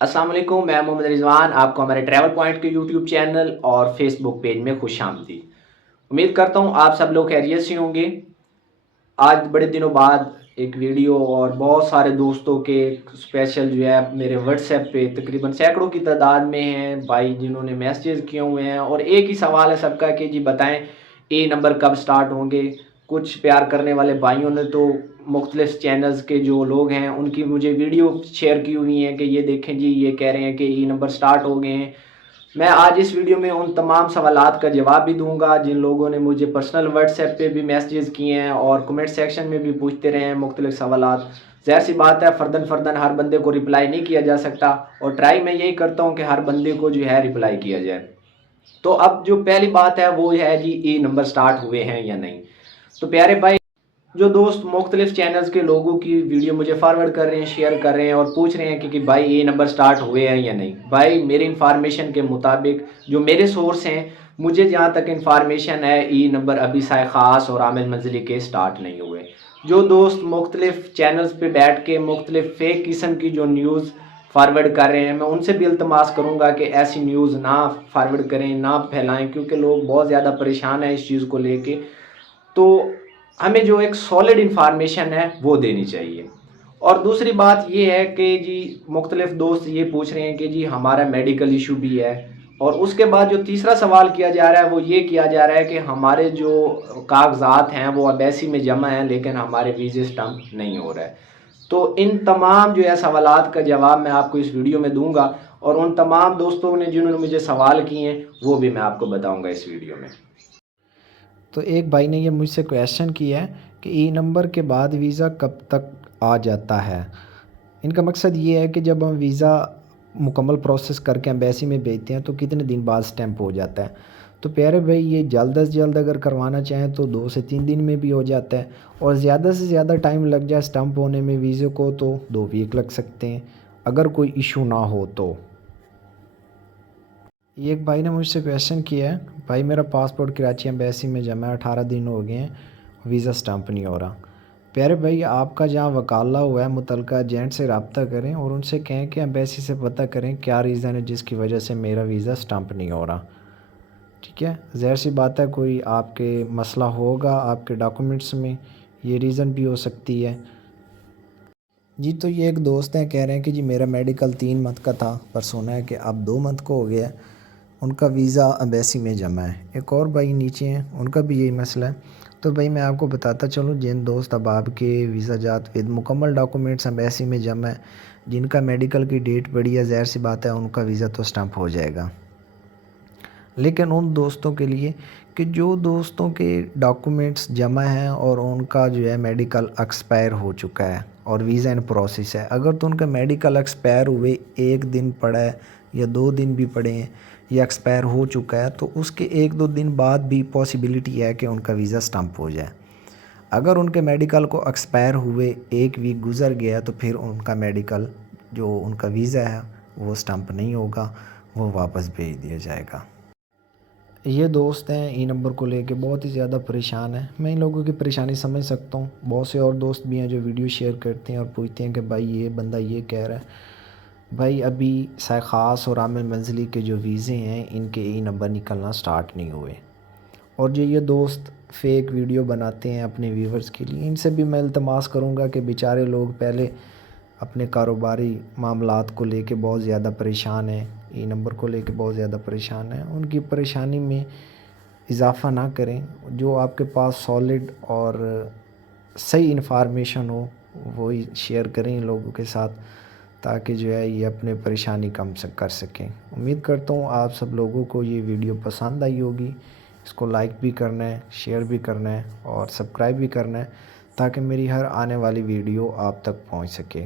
अस्सलाम वालेकुम, मैं मोहम्मद रिजवान आपको हमारे ट्रैवल पॉइंट के यूट्यूब चैनल और फेसबुक पेज में खुश आमदीद। उम्मीद करता हूँ आप सब लोग खैरियत से होंगे। आज बड़े दिनों बाद एक वीडियो और बहुत सारे दोस्तों के स्पेशल जो है मेरे व्हाट्सएप पे तकरीबन सैकड़ों की तादाद में हैं भाई जिन्होंने मैसेज किए हुए हैं, और एक ही सवाल है सबका कि जी बताएं ए नंबर कब स्टार्ट होंगे। कुछ प्यार करने वाले भाइयों ने तो मुख्तलिफ चैनल्स के जो लोग हैं उनकी मुझे वीडियो शेयर की हुई हैं कि ये देखें जी, ये कह रहे हैं कि ई नंबर स्टार्ट हो गए हैं। मैं आज इस वीडियो में उन तमाम सवालात का जवाब भी दूंगा जिन लोगों ने मुझे पर्सनल व्हाट्सएप पे भी मैसेजेस किए हैं और कमेंट सेक्शन में भी पूछते रहे हैं मुख्तलिफ सवालात। ज़ाहिर सी बात है, फ़र्दन फ़र्दन हर बंदे को रिप्लाई नहीं किया जा सकता, और ट्राई मैं यही करता हूँ कि हर बंदे को जो है रिप्लाई किया जाए। तो अब जो पहली बात है वो है जी, ई नंबर स्टार्ट हुए हैं या नहीं। तो प्यारे भाई, जो दोस्त मुख्तलिफ चैनल्स के लोगों की वीडियो मुझे फॉरवर्ड कर रहे हैं, शेयर कर रहे हैं और पूछ रहे हैं कि भाई ये नंबर स्टार्ट हुए हैं या नहीं। भाई मेरी इन्फॉर्मेशन के मुताबिक जो मेरे सोर्स हैं, मुझे जहाँ तक इन्फॉर्मेशन है ई नंबर अभी साय ख़ास और आमिर मंजली के स्टार्ट नहीं हुए। जो दोस्त मुख्तलिफ चैनल्स पे बैठ के मुख्तलिफ फ़ेक किस्म की जो न्यूज़ फारवर्ड कर रहे हैं, मैं उनसे भी इल्तमास करूँगा कि ऐसी न्यूज़ ना फारवर्ड करें, ना फैलाएं, क्योंकि लोग बहुत ज़्यादा परेशान हैं इस चीज़ को लेके। तो हमें जो एक सॉलिड इंफॉर्मेशन है वो देनी चाहिए। और दूसरी बात ये है कि जी मुख्तलिफ दोस्त ये पूछ रहे हैं कि जी हमारा मेडिकल इशू भी है, और उसके बाद जो तीसरा सवाल किया जा रहा है वो ये किया जा रहा है कि हमारे जो कागजात हैं वो अबैसी में जमा हैं लेकिन हमारे वीज़े स्टम्प नहीं हो रहा है। तो इन तमाम जो है सवालात का जवाब मैं आपको इस वीडियो में दूंगा, और उन तमाम दोस्तों ने जिन्होंने मुझे सवाल किए हैं वो भी मैं आपको बताऊंगा इस वीडियो में। तो एक भाई ने ये मुझसे क्वेश्चन किया है कि ई नंबर के बाद वीज़ा कब तक आ जाता है। इनका मकसद ये है कि जब हम वीज़ा मुकम्मल प्रोसेस करके एम्बेसी में भेजते हैं तो कितने दिन बाद स्टैंप हो जाता है। तो प्यारे भाई, ये जल्द से जल्द अगर करवाना चाहें तो 2 से 3 दिन में भी हो जाता है, और ज़्यादा से ज़्यादा टाइम लग जाए स्टैंप होने में वीज़े को तो 2 वीक लग सकते हैं अगर कोई इशू ना हो तो। ये एक भाई ने मुझसे क्वेश्चन किया है, भाई मेरा पासपोर्ट कराची एम्बेसी में जमा है, 18 दिन हो गए हैं, वीज़ा स्टैंप नहीं हो रहा। प्यारे भाई, आपका जहाँ वकाला हुआ है मुतलका एजेंट से रब्ता करें और उनसे कहें कि एम्बेसी से पता करें क्या रीज़न है जिसकी वजह से मेरा वीज़ा स्टैंप नहीं हो रहा। ठीक है, ज़ाहिर सी बात है कोई आपके मसला होगा आपके डॉक्यूमेंट्स में, ये रीज़न भी हो सकती है। जी, तो ये एक दोस्त हैं, कह रहे हैं कि जी मेरा मेडिकल 3 मंथ का था पर सुना है कि अब 2 मंथ को हो गया है, उनका वीज़ा एम्बेसी में जमा है। एक और भाई नीचे हैं, उनका भी यही मसला है। तो भाई मैं आपको बताता चलूँ, जिन दोस्त अब आपके वीज़ा जात विद मुकम्मल डॉक्यूमेंट्स एम्बेसी में जमा है, जिनका मेडिकल की डेट बढ़ी है, ज़ाहिर सी बात है उनका वीज़ा तो स्टैंप हो जाएगा। लेकिन उन दोस्तों के लिए कि जो दोस्तों के डॉक्यूमेंट्स जमा हैं और उनका जो है मेडिकल एक्सपायर हो चुका है और वीज़ा इन प्रोसेस है, अगर तो उनका मेडिकल एक्सपायर हुए 1 दिन पड़ा है या 2 दिन भी पड़े हैं या एक्सपायर हो चुका है, तो उसके 1-2 दिन बाद भी पॉसिबिलिटी है कि उनका वीज़ा स्टम्प हो जाए। अगर उनके मेडिकल को एक्सपायर हुए 1 वीक गुज़र गया तो फिर उनका मेडिकल जो उनका वीज़ा है वो स्टम्प नहीं होगा, वो वापस भेज दिया जाएगा। ये दोस्त हैं ई नंबर को लेके बहुत ही ज़्यादा परेशान हैं। मैं इन लोगों की परेशानी समझ सकता हूँ। बहुत से और दोस्त भी हैं जो वीडियो शेयर करते हैं और पूछते हैं कि भाई ये बंदा ये कह रहा है। भाई अभी ख़ास और आमिर मंजली के जो वीज़े हैं इनके ई नंबर निकलना स्टार्ट नहीं हुए, और जो ये दोस्त फेक वीडियो बनाते हैं अपने व्यूवर्स के लिए, इनसे भी मैं इल्तमास करूँगा कि बेचारे लोग पहले अपने कारोबारी मामलात को लेके बहुत ज़्यादा परेशान हैं, ई नंबर को लेके बहुत ज़्यादा परेशान हैं, उनकी परेशानी में इजाफ़ा ना करें। जो आपके पास सॉलिड और सही इन्फॉर्मेशन हो वही शेयर करें इन लोगों के साथ, ताकि जो है ये अपने परेशानी कम से कर सकें। उम्मीद करता हूँ आप सब लोगों को ये वीडियो पसंद आई होगी। इसको लाइक भी करना है, शेयर भी करना है और सब्सक्राइब भी करना है, ताकि मेरी हर आने वाली वीडियो आप तक पहुँच सके।